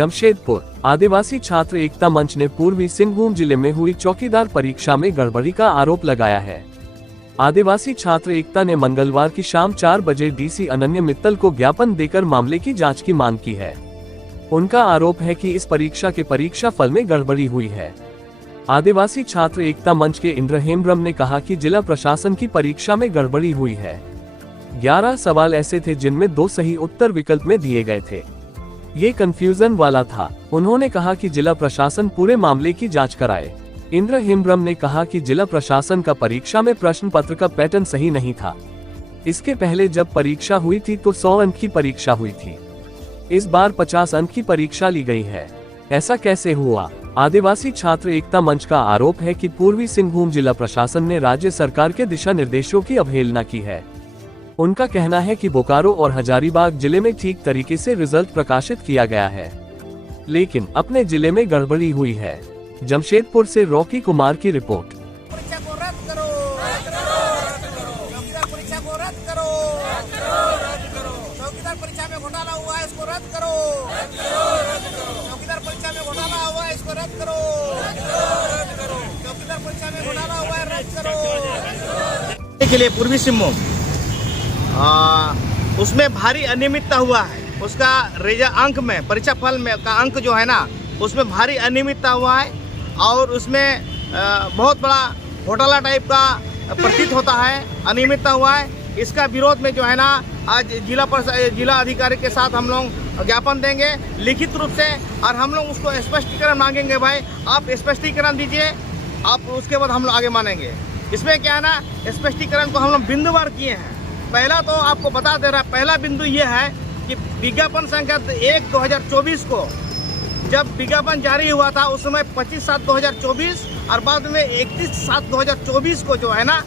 जमशेदपुर आदिवासी छात्र एकता मंच ने पूर्वी सिंहभूम जिले में हुई चौकीदार परीक्षा में गड़बड़ी का आरोप लगाया है। आदिवासी छात्र एकता ने मंगलवार की शाम 4 बजे डीसी अनन्य मित्तल को ज्ञापन देकर मामले की जांच की मांग की है। उनका आरोप है कि इस परीक्षा के परीक्षा फल में गड़बड़ी हुई है। आदिवासी छात्र एकता मंच के इंद्र हेम्ब्रम ने कहा कि जिला प्रशासन की परीक्षा में गड़बड़ी हुई है। 11 सवाल ऐसे थे जिनमें 2 सही उत्तर विकल्प में दिए गए थे। ये कंफ्यूजन वाला था। उन्होंने कहा कि जिला प्रशासन पूरे मामले की जांच कराए। इंद्र हेम्ब्रम ने कहा कि जिला प्रशासन का परीक्षा में प्रश्न पत्र का पैटर्न सही नहीं था। इसके पहले जब परीक्षा हुई थी तो 100 अंक की परीक्षा हुई थी। इस बार 50 अंक की परीक्षा ली गई है। ऐसा कैसे हुआ? आदिवासी छात्र एकता मंच का आरोप है कि पूर्वी सिंहभूम जिला प्रशासन ने राज्य सरकार के दिशा निर्देशों की अवहेलना की है। उनका कहना है कि बोकारो और हजारीबाग जिले में ठीक तरीके से रिजल्ट प्रकाशित किया गया है, लेकिन अपने जिले में गड़बड़ी हुई है। जमशेदपुर से रॉकी कुमार की रिपोर्ट। परीक्षा को रद्द करो, चौकीदार परीक्षा को रद्द करो, चौकीदार परीक्षा में घोटाला हुआ है इसको रद्द करो, चौकीदार परीक्षा में घोटाला हुआ है इसको रद्द करो, चौकीदार परीक्षा में घोटाला हुआ है रद्द करो। के लिए पूर्वी सिंहभूम उसमें भारी अनियमितता हुआ है। उसका अंक में परीक्षा फल में का अंक जो है ना उसमें भारी अनियमितता हुआ है और उसमें बहुत बड़ा घोटाला टाइप का प्रतीत होता है, अनियमितता हुआ है। इसका विरोध में जो है ना आज जिला अधिकारी के साथ हम लोग ज्ञापन देंगे लिखित रूप से और हम लोग उसको स्पष्टीकरण मांगेंगे। भाई आप स्पष्टीकरण दीजिए, आप उसके बाद हम लोग आगे मानेंगे। इसमें क्या है ना, स्पष्टीकरण को हम लोग बिंदुवार किए हैं। पहला तो आपको बता दे रहा है, पहला बिंदु ये है कि विज्ञापन संख्या 1/2024 को जब विज्ञापन जारी हुआ था उस समय 25/7/2024 और बाद में 31/7/2024 को जो है ना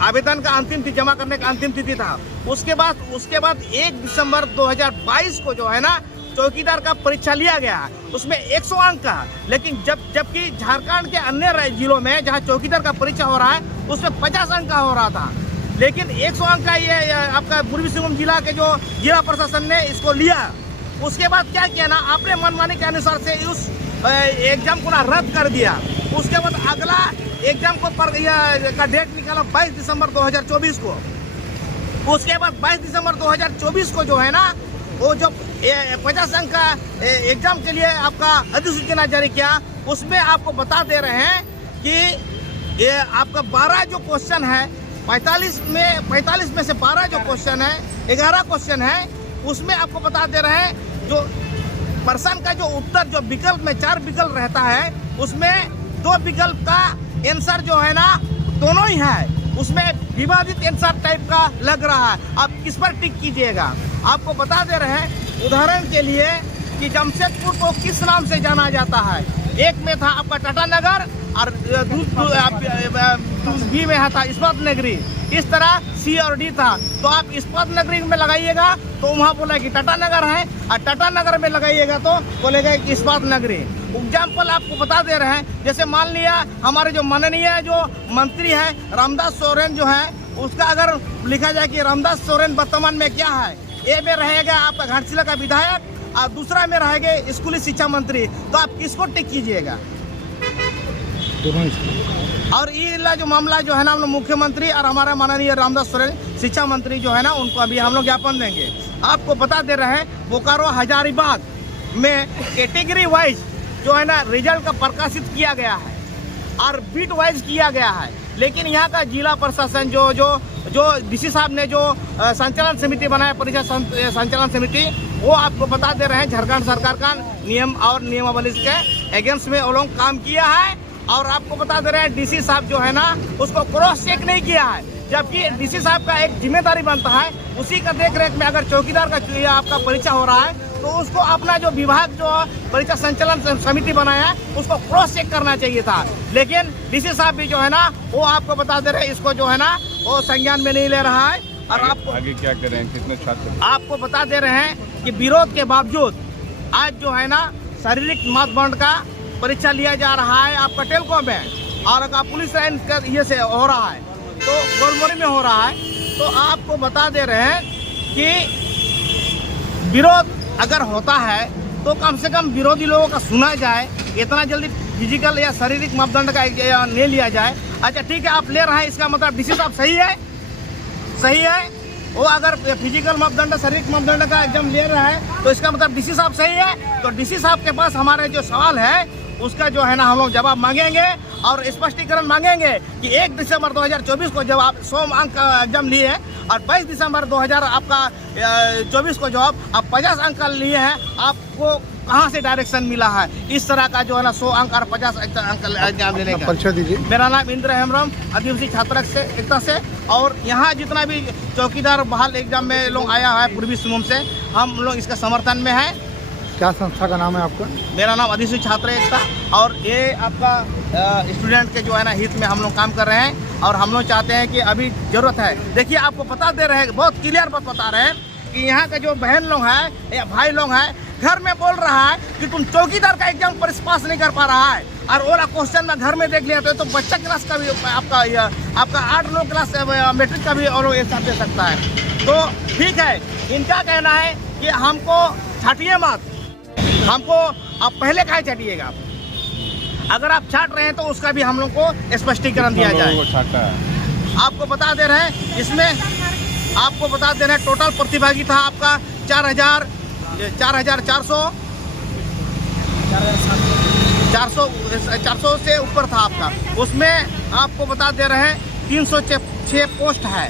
आवेदन का अंतिम तिथि जमा करने का अंतिम तिथि था। उसके बाद 1 दिसंबर 2022 को जो है ना चौकीदार का परीक्षा लिया गया, उसमें 100 अंक का। लेकिन जबकि झारखंड के अन्य जिलों में जहां चौकीदार का परीक्षा हो रहा है उसमें 50 अंक का हो रहा था, लेकिन 100 अंक का ये आपका पूर्वी सिंहभूम जिला के जो जिला प्रशासन ने इसको लिया। उसके बाद क्या किया ना, अपने मनमानी के अनुसार से उस एग्जाम को ना रद्द कर दिया। उसके बाद अगला एग्जाम को का डेट निकाला 22 दिसंबर 2024 को। उसके बाद 22 दिसंबर 2024 को जो है ना वो जो 50 अंक का एग्जाम के लिए आपका अधिसूचना जारी किया, उसमें आपको बता दे रहे हैं कि ये आपका 12 जो क्वेश्चन है 45 में से 12 जो क्वेश्चन है 11 क्वेश्चन है, उसमें आपको बता दे रहे हैं जो प्रश्न का जो उत्तर जो विकल्प में 4 विकल्प रहता है उसमें 2 विकल्प का आंसर जो है ना दोनों ही है, उसमें विवादित आंसर टाइप का लग रहा है। आप किस पर टिक कीजिएगा? आपको बता दे रहे हैं उदाहरण के लिए कि जमशेदपुर को किस नाम से जाना जाता है। एक में था आपका टाटा नगर और बी में था इस्पात नगरी। इस तरह सी और डी था, तो आप इस्पात नगरी में लगाइएगा तो वहाँ बोला कि टाटा नगर है, और टाटा नगर में लगाइएगा तो बोलेगा कि इस्पात नगरी। एग्जाम्पल आपको बता दे रहे हैं, जैसे मान लिया हमारे जो माननीय जो मंत्री है रामदास सोरेन जो है, उसका अगर लिखा जाए कि रामदास सोरेन वर्तमान में क्या है, ए में रहेगा आपका घाटशिला का विधायक और दूसरा में रहेगा स्कूली शिक्षा मंत्री, तो आप किसको टिक कीजिएगा? और ये जो मामला जो है ना हम लोग मुख्यमंत्री और हमारा माननीय रामदास सोरेन शिक्षा मंत्री जो है ना उनको अभी हम लोग ज्ञापन देंगे। आपको बता दे रहे हैं बोकारो हजारीबाग में कैटेगरी वाइज जो है ना रिजल्ट का प्रकाशित किया गया है और बीट वाइज किया गया है, लेकिन यहाँ का जिला प्रशासन जो डीसी साहब ने जो संचालन समिति बनाया, परीक्षा संचालन समिति, वो आपको बता दे रहे हैं झारखंड सरकार का नियम और नियमावली के अगेंस्ट में वो लोग काम किया है। और आपको बता दे रहे हैं डीसी साहब जो है ना उसको क्रॉस चेक नहीं किया है, जबकि डीसी साहब का एक जिम्मेदारी बनता है उसी का देख रेख में अगर चौकीदार का आपका परीक्षा हो रहा है तो उसको अपना जो विभाग जो परीक्षा संचालन समिति बनाया है उसको क्रॉस चेक करना चाहिए था। लेकिन डीसी साहब भी जो है ना वो आपको बता दे रहे हैं इसको जो है ना वो संज्ञान में नहीं ले रहा है। और आपको आगे क्या करें, कितने छात्र आपको बता दे रहे हैं कि विरोध के बावजूद आज जो है ना शारीरिक मापदंड का परीक्षा लिया जा रहा है आपका टेलको में और पुलिस लाइन ये से हो रहा है, तो गोलमोरी में हो रहा है। तो आपको बता दे रहे हैं कि विरोध अगर होता है तो कम से कम विरोधी लोगों का सुना जाए, इतना जल्दी फिजिकल या शारीरिक मापदंड का नहीं लिया जाए। अच्छा ठीक है, आप ले रहे हैं, इसका मतलब डीसी साहब सही है, सही है। वो अगर फिजिकल मापदंड शारीरिक मापदंड का एग्जाम ले रहा है तो इसका मतलब डीसी साहब सही है। तो डीसी साहब के पास हमारे जो सवाल है उसका जो है ना हम लोग जवाब मांगेंगे और स्पष्टीकरण मांगेंगे कि 1 दिसंबर 2024 को जब आप 100 अंक का एग्जाम लिए हैं और 22 दिसंबर 2024 को जब आप 50 अंक का लिए हैं, आपको कहाँ से डायरेक्शन मिला है इस तरह का जो है ना 100 अंक और 50 अंक एग्जाम लेने का। परिचय दीजिए। मेरा नाम इंद्र हेम्ब्रम, आदिवासी छात्र से एकता से। और यहाँ जितना भी चौकीदार बहाल एग्जाम में लोग आया है पूर्वी सिंहभूम से, हम लोग इसका समर्थन में है। क्या संस्था का नाम है आपका? मेरा नाम आदिवासी छात्र एकता, और ये आपका स्टूडेंट के जो है ना हित में हम लोग काम कर रहे हैं। और हम लोग चाहते हैं कि अभी जरूरत है, देखिए आपको बता दे रहे हैं, बहुत क्लियर बात बता रहे हैं कि यहाँ के जो बहन लोग हैं या भाई लोग हैं, घर में बोल रहा है कि तुम चौकीदार का एग्जाम पास नहीं कर पा रहा है, और वो क्वेश्चन में घर में देख लिया तो बच्चा क्लास का भी आपका 8-9 क्लास मैट्रिक का भी और एग्जाम दे सकता है। तो ठीक है, इनका कहना है कि हमको छाटिए मत, हमको आप पहले काहे छाटिएगा, अगर आप छाट रहे हैं तो उसका भी हम लोग को स्पष्टीकरण दिया जाए। आपको बता दे रहे हैं, इसमें आपको बता दे रहे हैं टोटल प्रतिभागी था आपका 400 से ऊपर था आपका। उसमें आपको बता दे रहे हैं 306 पोस्ट है।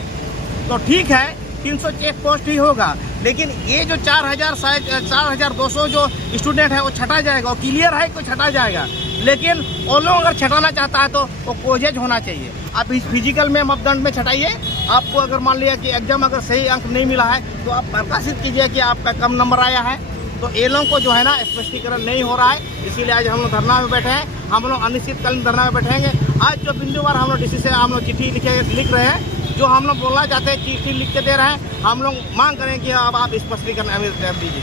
तो ठीक है, 306 पोस्ट ही होगा, लेकिन ये जो 4,200 जो स्टूडेंट है वो छटा जाएगा, वो क्लियर है को छटा जाएगा। लेकिन वो लोग अगर छटाना चाहता है तो वो कोजेज होना चाहिए। आप इस फिजिकल में मापदंड में छटाइए। आपको अगर मान लिया कि एग्जाम अगर सही अंक नहीं मिला है तो आप प्रकाशित कीजिए कि आपका कम नंबर आया है। तो ये लोगों को जो है ना स्पष्टीकरण नहीं हो रहा है, इसीलिए आज हम लोग धरना में बैठे हैं। हम लोग अनिश्चितकालीन धरना में बैठेंगे। आज जो बिंदुवार हम लोग डीसी से हम लोग चिट्ठी लिख रहे हैं, जो हम लोग बोलना चाहते हैं चिट्ठी लिख के दे रहे हैं। हम लोग मांग करें कि अब आप स्पष्टीकरण हमें दीजिए।